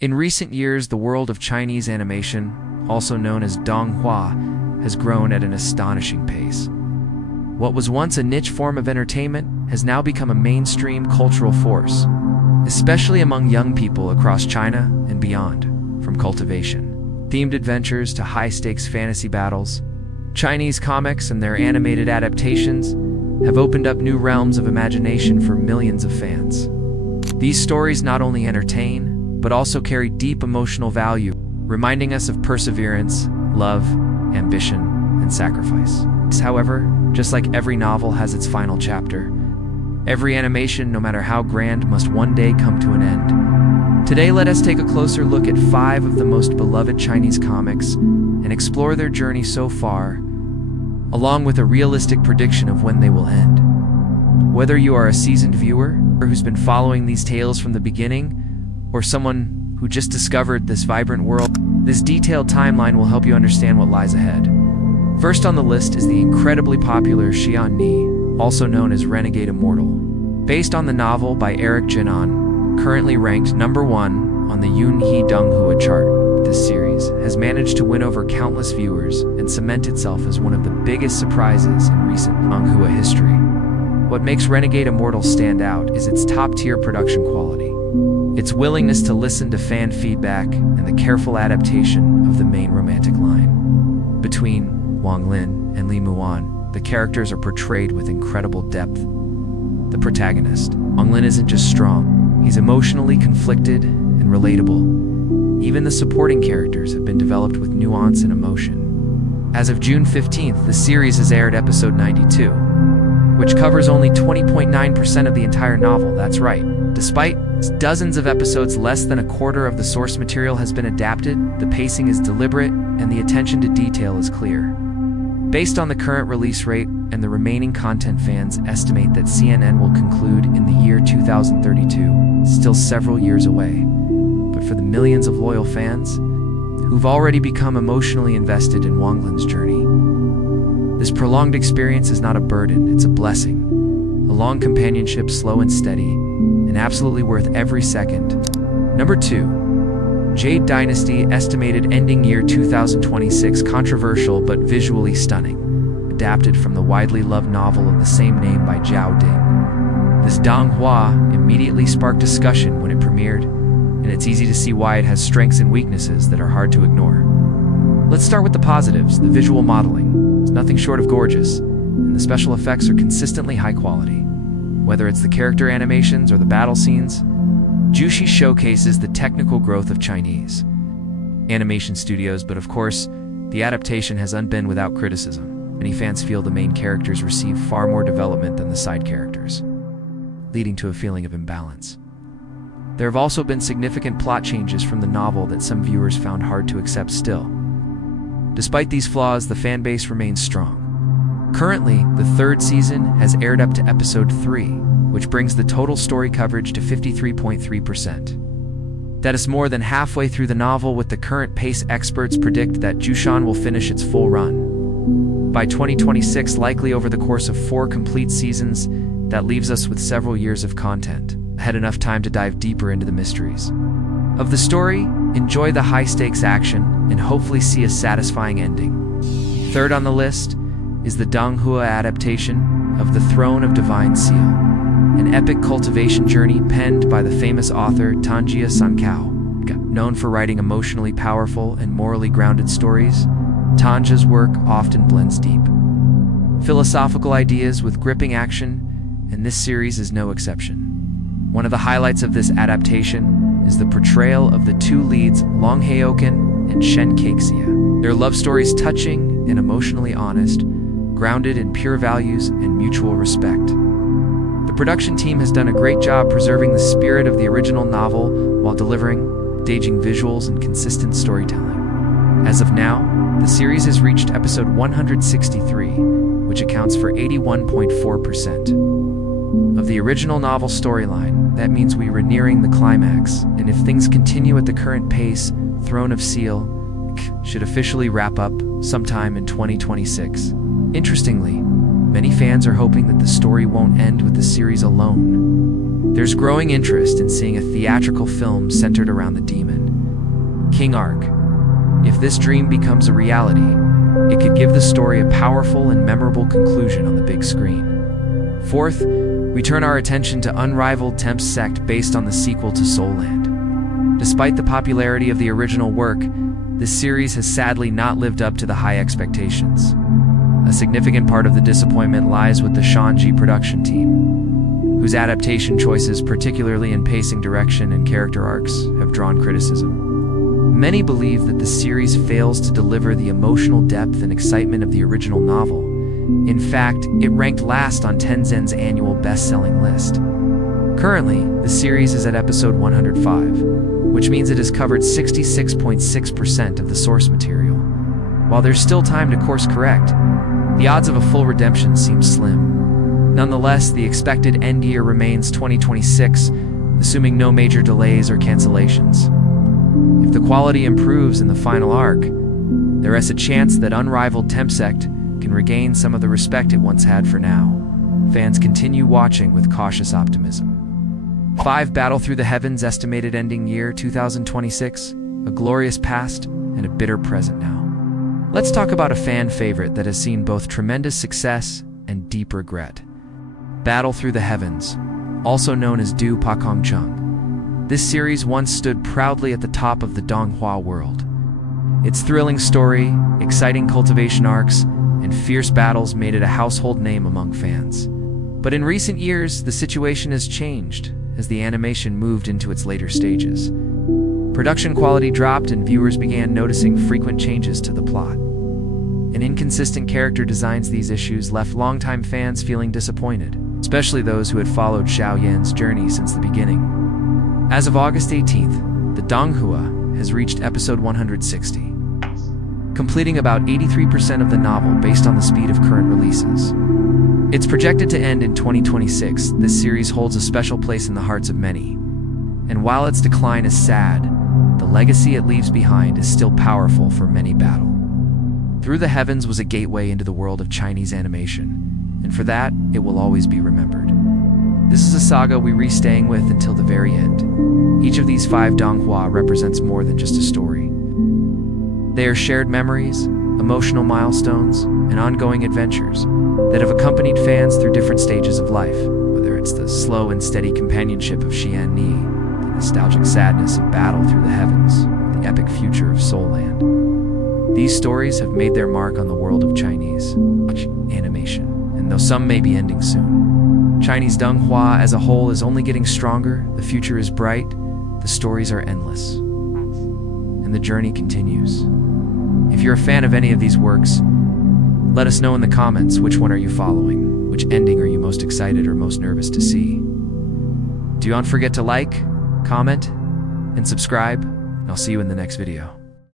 In recent years, the world of Chinese animation, also known as Donghua, has grown at an astonishing pace. What was once a niche form of entertainment has now become a mainstream cultural force, especially among young people across China and beyond. From cultivation, themed adventures to high-stakes fantasy battles, Chinese comics and their animated adaptations have opened up new realms of imagination for millions of fans. These stories not only entertain, but also carry deep emotional value, reminding us of perseverance, love, ambition, and sacrifice. However, just like every novel has its final chapter, every animation, no matter how grand, must one day come to an end. Today, let us take a closer look at 5 of the most beloved Chinese comics and explore their journey so far, along with a realistic prediction of when they will end. Whether you are a seasoned viewer who's been following these tales from the beginning, or someone who just discovered this vibrant world, this detailed timeline will help you understand what lies ahead. First on the list is the incredibly popular Xian Ni, also known as Renegade Immortal. Based on the novel by Eric Jinan, currently ranked #1 on the Unrivaled Donghua chart, this series has managed to win over countless viewers and cement itself as one of the biggest surprises in recent Donghua history. What makes Renegade Immortal stand out is its top-tier production quality, its willingness to listen to fan feedback, and the careful adaptation of the main romantic line. Between Wang Lin and Li Muan, the characters are portrayed with incredible depth. The protagonist, Wang Lin, isn't just strong, he's emotionally conflicted and relatable. Even the supporting characters have been developed with nuance and emotion. As of June 15th, the series has aired episode 92, which covers only 20.9% of the entire novel. That's right. Despite dozens of episodes, less than a quarter of the source material has been adapted, the pacing is deliberate, and the attention to detail is clear. Based on the current release rate and the remaining content, fans estimate that CNN will conclude in the year 2032, still several years away. But for the millions of loyal fans who've already become emotionally invested in Wang Lin's journey, this prolonged experience is not a burden, it's a blessing. A long companionship, slow and steady, and absolutely worth every second. Number 2. Jade Dynasty, estimated ending year 2026, controversial but visually stunning. Adapted from the widely loved novel of the same name by Zhao Ding. This Donghua immediately sparked discussion when it premiered, and it's easy to see why it has strengths and weaknesses that are hard to ignore. Let's start with the positives. The visual modeling is nothing short of gorgeous, and the special effects are consistently high quality. Whether it's the character animations or the battle scenes, Jushi showcases the technical growth of Chinese animation studios, but of course, the adaptation hasn't been without criticism. Many fans feel the main characters receive far more development than the side characters, leading to a feeling of imbalance. There have also been significant plot changes from the novel that some viewers found hard to accept still. Despite these flaws, the fan base remains strong. Currently, the 3rd season has aired up to episode 3, which brings the total story coverage to 53.3%. That is more than halfway through the novel. With the current pace, experts predict that Jushan will finish its full run by 2026, likely over the course of 4 complete seasons. That leaves us with several years of content. I had enough time to dive deeper into the mysteries of the story, enjoy the high-stakes action, and hopefully see a satisfying ending. 3rd on the list is the Donghua adaptation of The Throne of Divine Seal, an epic cultivation journey penned by the famous author Tanjia Sankao. Known for writing emotionally powerful and morally grounded stories, Tanjia's work often blends deep philosophical ideas with gripping action, and this series is no exception. One of the highlights of this adaptation is the portrayal of the 2 leads, Long Haeoken and Shen Kexia. Their love story is touching and emotionally honest, grounded in pure values and mutual respect. The production team has done a great job preserving the spirit of the original novel while delivering engaging visuals and consistent storytelling. As of now, the series has reached episode 163, which accounts for 81.4% of the original novel storyline. That means we are nearing the climax, and if things continue at the current pace, Throne of Seal should officially wrap up sometime in 2026. Interestingly, many fans are hoping that the story won't end with the series alone. There's growing interest in seeing a theatrical film centered around the demon, King Arc. If this dream becomes a reality, it could give the story a powerful and memorable conclusion on the big screen. Fourth, we turn our attention to Unrivaled Tang Sect based on the sequel to Soul Land. Despite the popularity of the original work, this series has sadly not lived up to the high expectations. A significant part of the disappointment lies with the Xian Ni production team, whose adaptation choices, particularly in pacing, direction, and character arcs, have drawn criticism. Many believe that the series fails to deliver the emotional depth and excitement of the original novel. In fact, it ranked last on Tencent's annual best-selling list. Currently, the series is at episode 105, which means it has covered 66.6% of the source material. While there's still time to course correct, the odds of a full redemption seem slim. Nonetheless, the expected end year remains 2026, assuming no major delays or cancellations. If the quality improves in the final arc, there is a chance that Unrivaled Tang Sect can regain some of the respect it once had. For now, fans continue watching with cautious optimism. 5. Battle Through the Heavens estimated ending year 2026, a glorious past and a bitter present now. Let's talk about a fan favorite that has seen both tremendous success and deep regret. Battle Through the Heavens, also known as Du Pa Kong Chung. This series once stood proudly at the top of the Donghua world. Its thrilling story, exciting cultivation arcs, and fierce battles made it a household name among fans. But in recent years, the situation has changed as the animation moved into its later stages. Production quality dropped and viewers began noticing frequent changes to the plot. And inconsistent character designs. These issues left longtime fans feeling disappointed, especially those who had followed Xiao Yan's journey since the beginning. As of August 18th, the Donghua has reached episode 160, completing about 83% of the novel based on the speed of current releases. It's projected to end in 2026. This series holds a special place in the hearts of many. And while its decline is sad, the legacy it leaves behind is still powerful for many. Battle Through the Heavens was a gateway into the world of Chinese animation, and for that, it will always be remembered. This is a saga we be staying with until the very end. Each of these 5 Donghua represents more than just a story. They are shared memories, emotional milestones, and ongoing adventures that have accompanied fans through different stages of life, whether it's the slow and steady companionship of Xian Ni, the nostalgic sadness of Battle Through the Heavens, or the epic future of Soul Land. These stories have made their mark on the world of Chinese animation, and though some may be ending soon, Chinese Donghua as a whole is only getting stronger. The future is bright, the stories are endless, and the journey continues. If you're a fan of any of these works, let us know in the comments which one are you following, which ending are you most excited or most nervous to see. Do not forget to like, comment, and subscribe, and I'll see you in the next video.